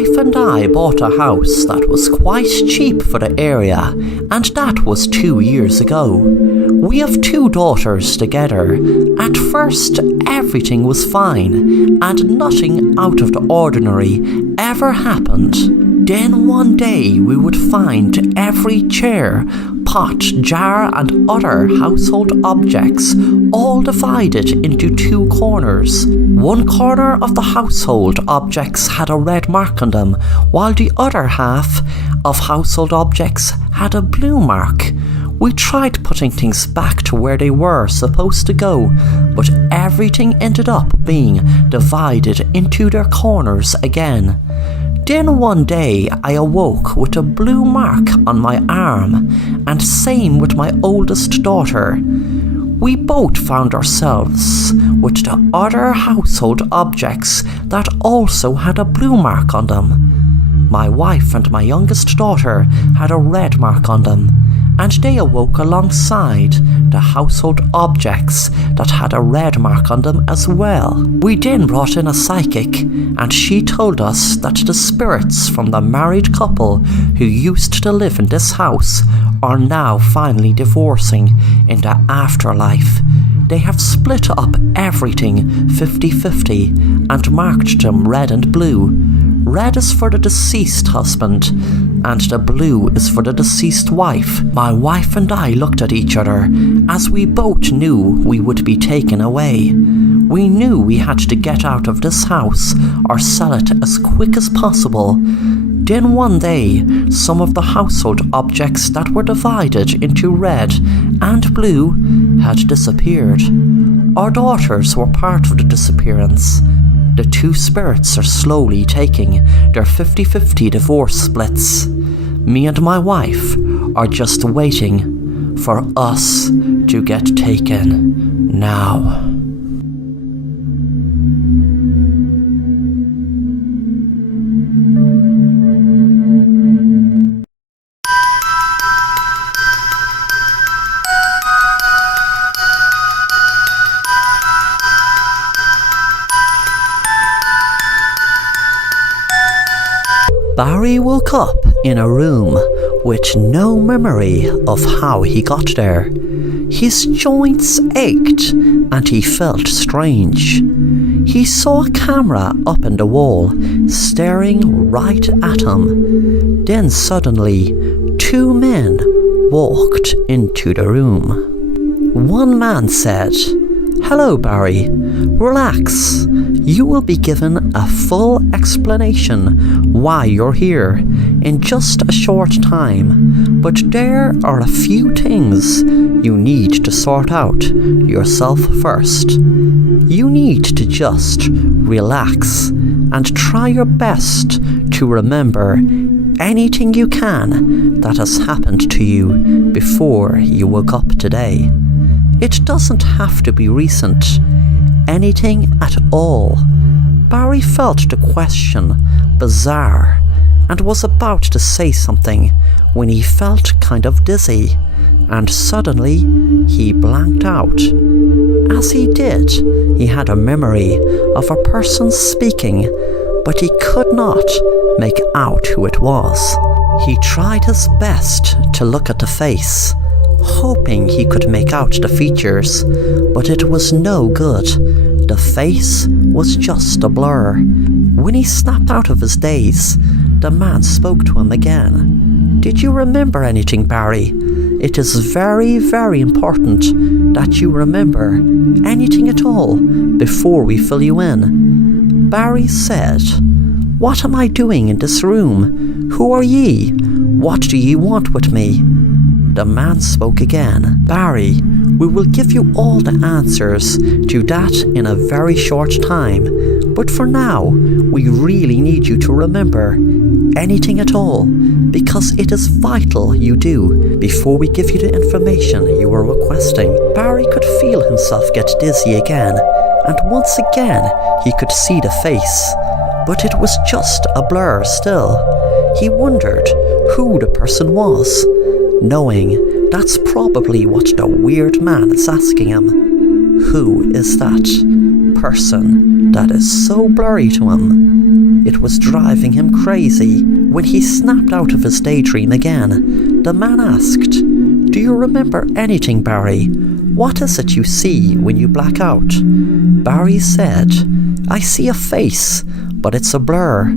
wife and I bought a house that was quite cheap for the area, and that was 2 years ago. We have 2 daughters together. At first, everything was fine, and nothing out of the ordinary ever happened. Then one day we would find every chair, pot, jar and other household objects all divided into 2 corners. One corner of the household objects had a red mark on them, while the other half of household objects had a blue mark. We tried putting things back to where they were supposed to go, but everything ended up being divided into their corners again. Then one day I awoke with a blue mark on my arm, and same with my oldest daughter. We both found ourselves with the other household objects that also had a blue mark on them. My wife and my youngest daughter had a red mark on them, and they awoke alongside the household objects that had a red mark on them as well. We then brought in a psychic, and she told us that the spirits from the married couple who used to live in this house are now finally divorcing in the afterlife. They have split up everything 50-50 and marked them red and blue. Red is for the deceased husband, and the blue is for the deceased wife. My wife and I looked at each other, as we both knew we would be taken away. We knew we had to get out of this house or sell it as quick as possible. Then one day, some of the household objects that were divided into red and blue had disappeared. Our daughters were part of the disappearance. The 2 spirits are slowly taking their 50-50 divorce splits. Me and my wife are just waiting for us to get taken now. Barry woke up in a room with no memory of how he got there. His joints ached and he felt strange. He saw a camera up in the wall, staring right at him. Then suddenly, 2 men walked into the room. One man said, "Hello, Barry. Relax. You will be given a full explanation why you're here in just a short time, but there are a few things you need to sort out yourself first. You need to just relax and try your best to remember anything you can that has happened to you before you woke up today. It doesn't have to be recent. Anything at all." Barry felt the question bizarre and was about to say something when he felt kind of dizzy, and suddenly he blanked out. As he did, he had a memory of a person speaking, but he could not make out who it was. He tried his best to look at the face, hoping he could make out the features, but it was no good. The face was just a blur. When he snapped out of his daze, the man spoke to him again. "Did you remember anything, Barry? It is very, very important that you remember anything at all before we fill you in." Barry said, "What am I doing in this room? Who are ye? What do ye want with me?" The man spoke again. "Barry, we will give you all the answers to that in a very short time, but for now, we really need you to remember anything at all, because it is vital you do before we give you the information you were requesting." Barry could feel himself get dizzy again, and once again he could see the face, but it was just a blur still. He wondered who the person was, knowing that's probably what the weird man is asking him. Who is that person that is so blurry to him. It was driving him crazy. When he snapped out of his daydream again, the man asked, "Do you remember anything, Barry? What is it you see when you black out?" Barry said, "I see a face, but it's a blur.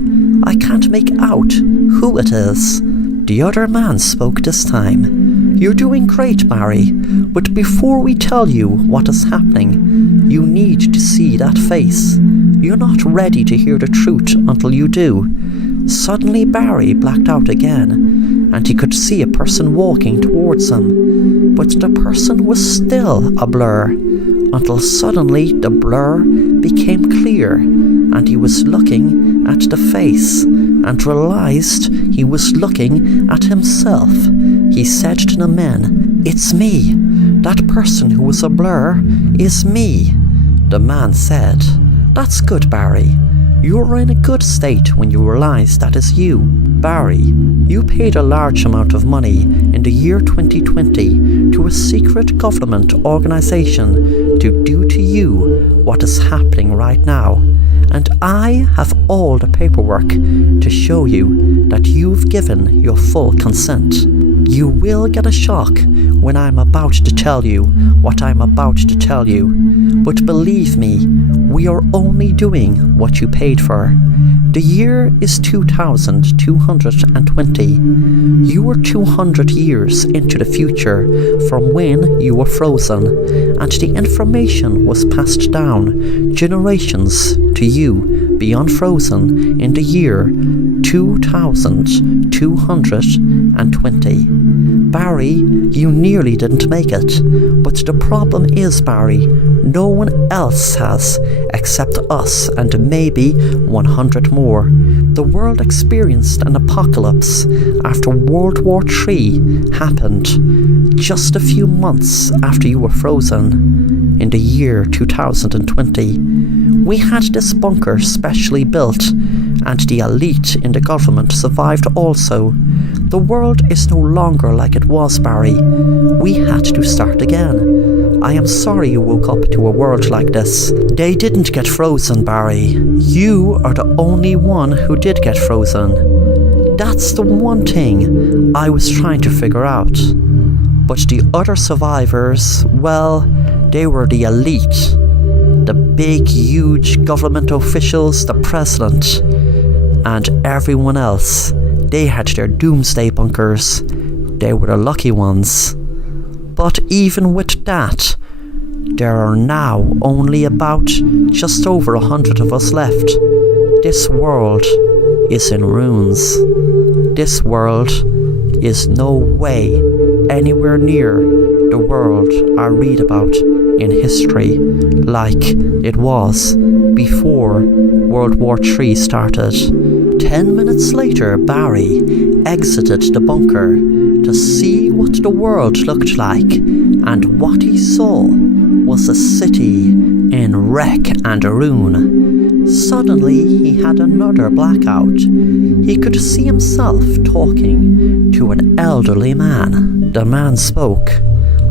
I can't make out who it is." The other man spoke this time. "You're doing great, Barry, but before we tell you what is happening, you need to see that face. You're not ready to hear the truth until you do." Suddenly Barry blacked out again, and he could see a person walking towards him, but the person was still a blur, until suddenly the blur became clear, and he was looking at the face, and realized he was looking at himself. He said to the men, "It's me. That person who was a blur is me." The man said, "That's good, Barry. You were in a good state when you realized that is you. Barry, you paid a large amount of money in the year 2020 to a secret government organization to do to you what is happening right now. And I have all the paperwork to show you that you've given your full consent. You will get a shock when I'm about to tell you what I'm about to tell you. But believe me, we are only doing what you paid for. The year is 2220. You were 200 years into the future from when you were frozen, and the information was passed down generations to you beyond frozen in the year 2220. Barry, you nearly didn't make it, but the problem is, Barry, no one else has except us and maybe 100 more. The world experienced an apocalypse after World War III happened just a few months after you were frozen in the year 2020. We had this bunker specially built, and the elite in the government survived also. The world is no longer like it was, Barry. We had to start again. I am sorry you woke up to a world like this. They didn't get frozen, Barry. You are the only one who did get frozen. That's the one thing I was trying to figure out. But the other survivors, well, they were the elite. The big, huge government officials, the president, and everyone else. They had their doomsday bunkers. They were the lucky ones. But even with that, there are now only about just over 100 of us left. This world is in ruins. This world is no way anywhere near the world I read about in history like it was before World War III started. 10 minutes later, Barry exited the bunker to see what the world looked like, and what he saw was a city in wreck and ruin. Suddenly he had another blackout. He could see himself talking to an elderly man. The man spoke.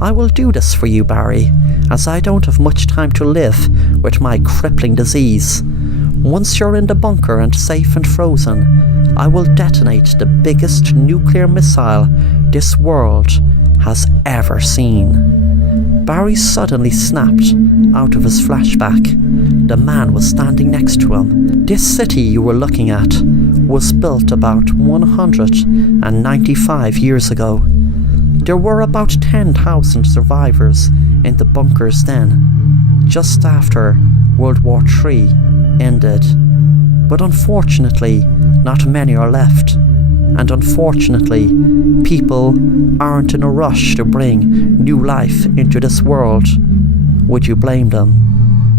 "I will do this for you, Barry, as I don't have much time to live with my crippling disease. Once you're in the bunker and safe and frozen, I will detonate the biggest nuclear missile this world has ever seen." Barry suddenly snapped out of his flashback. The man was standing next to him. This city you were looking at was built about 195 years ago. There were about 10,000 survivors in the bunkers then, just after World War III ended. But unfortunately, not many are left. And unfortunately, people aren't in a rush to bring new life into this world. Would you blame them?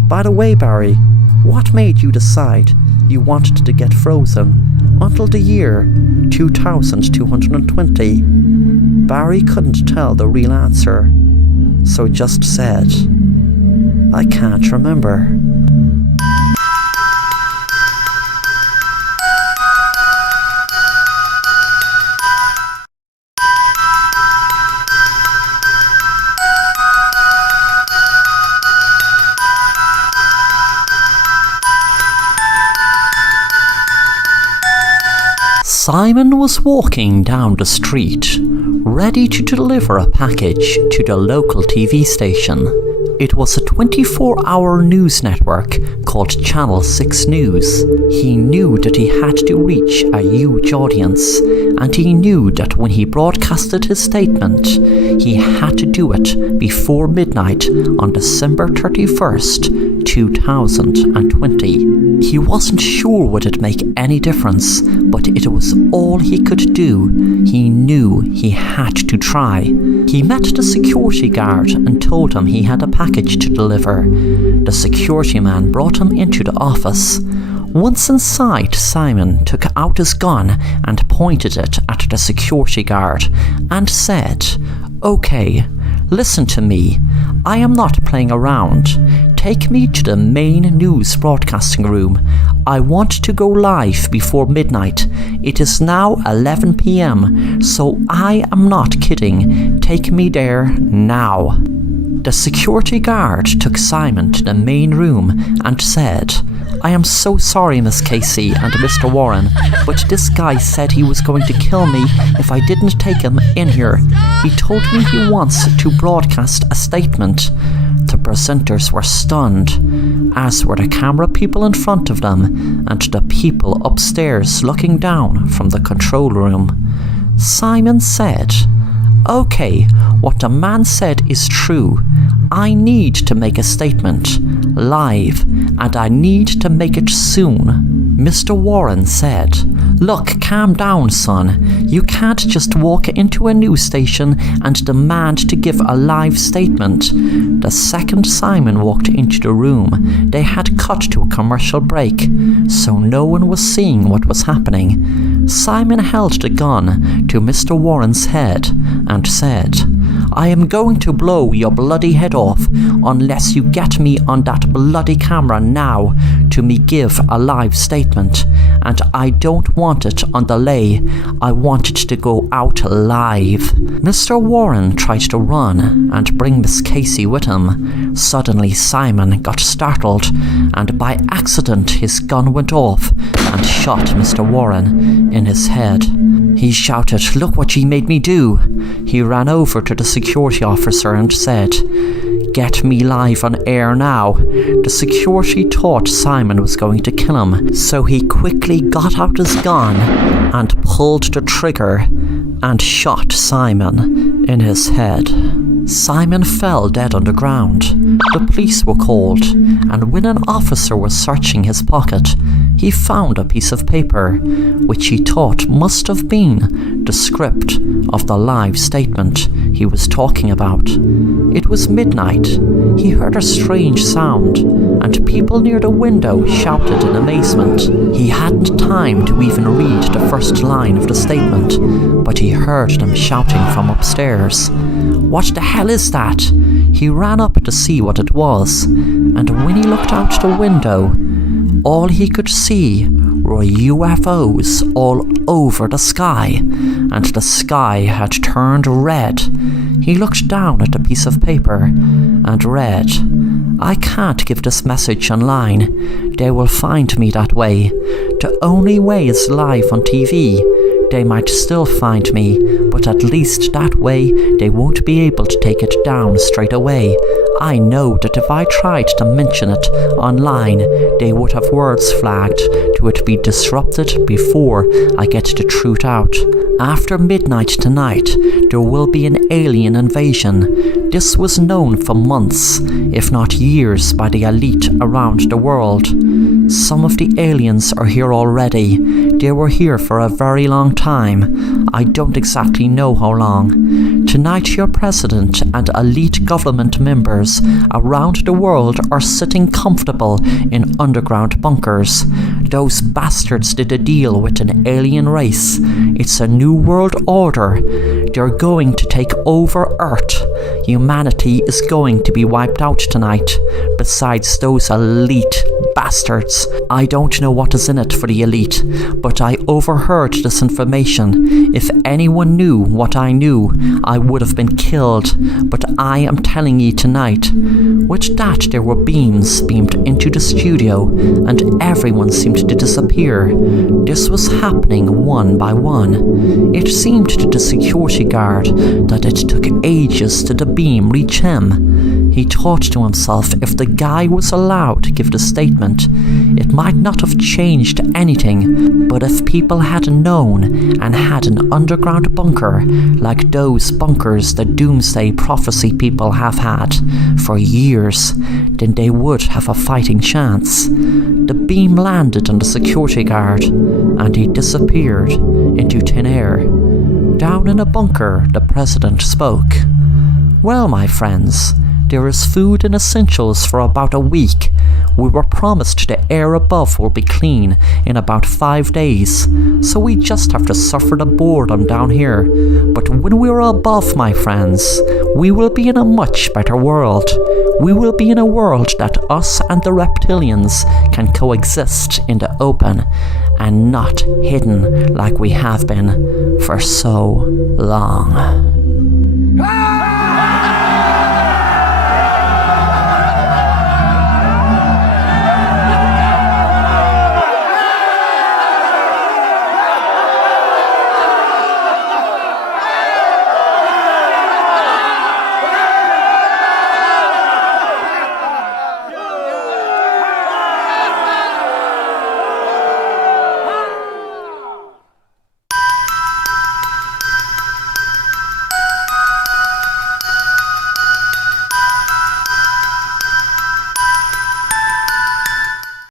By the way, Barry, what made you decide you wanted to get frozen until the year 2220? Barry couldn't tell the real answer, so just said, "I can't remember." Simon was walking down the street, ready to deliver a package to the local TV station. It was a 24-hour news network called Channel 6 News. He knew that he had to reach a huge audience, and he knew that when he broadcasted his statement, he had to do it before midnight on December 31st, 2020. He wasn't sure would it make any difference, but it was all he could do. He knew he had to try. He met the security guard and told him he had a package to deliver. The security man brought him into the office. Once inside, Simon took out his gun and pointed it at the security guard and said, "Okay, listen to me. I am not playing around. Take me to the main news broadcasting room. I want to go live before midnight. It is now 11 p.m, so I am not kidding. Take me there now." The security guard took Simon to the main room and said, "I am so sorry, Miss Casey and Mr. Warren, but this guy said he was going to kill me if I didn't take him in here. He told me he wants to broadcast a statement." The presenters were stunned, as were the camera people in front of them and the people upstairs looking down from the control room. Simon said, "Okay, what the man said is true. I need to make a statement, live, and I need to make it soon." Mr. Warren said, "Look, calm down, son. You can't just walk into a news station and demand to give a live statement." The second Simon walked into the room, they had cut to a commercial break, so no one was seeing what was happening. Simon held the gun to Mr. Warren's head and said, "I am going to blow your bloody head off unless you get me on that bloody camera now to me give a live statement, and I don't want it on delay. I want it to go out live." Mr. Warren tried to run and bring Miss Casey with him. Suddenly Simon got startled, and by accident his gun went off and shot Mr. Warren in his head. He shouted, "Look what she made me do." He ran over to the security officer and said, "Get me live on air now." The security thought Simon was going to kill him, so he quickly got out his gun and pulled the trigger and shot Simon in his head. Simon fell dead on the ground. The police were called, and when an officer was searching his pocket, he found a piece of paper, which he thought must have been the script of the live statement he was talking about. It was midnight. He heard a strange sound, and people near the window shouted in amazement. He hadn't time to even read the first line of the statement, but he heard them shouting from upstairs. "What the hell is that?" He ran up to see what it was, and when he looked out the window, all he could see were UFOs all over the sky, and the sky had turned red. He looked down at the piece of paper and read, "I can't give this message online. They will find me that way. The only way is live on TV. They might still find me, but at least that way they won't be able to take it down straight away. I know that if I tried to mention it online, they would have words flagged to it be disrupted before I get the truth out. After midnight tonight, there will be an alien invasion. This was known for months, if not years, by the elite around the world. Some of the aliens are here already. They were here for a very long time. I don't exactly know how long. Tonight your president and elite government members around the world are sitting comfortable in underground bunkers. Those bastards did a deal with an alien race. It's a new world order. They're going to take over Earth. Humanity is going to be wiped out tonight, besides those elite bastards. I don't know what is in it for the elite, but I overheard this information. If anyone knew what I knew, I would have been killed, but I am telling ye tonight." With that, there were beams beamed into the studio, and everyone seemed to disappear. This was happening one by one. It seemed to the security guard that it took ages to the beam reach him. He thought to himself, if the guy was allowed to give the statement, it might not have changed anything, but if people had known and had an underground bunker like those bunkers the Doomsday Prophecy people have had for years, then they would have a fighting chance. The beam landed on the security guard, and he disappeared into thin air. Down in a bunker, the president spoke. "Well, my friends, there is food and essentials for about a week. We were promised the air above will be clean in about 5 days, so we just have to suffer the boredom down here. But when we're above, my friends, we will be in a much better world. We will be in a world that us and the reptilians can coexist in the open and not hidden like we have been for so long."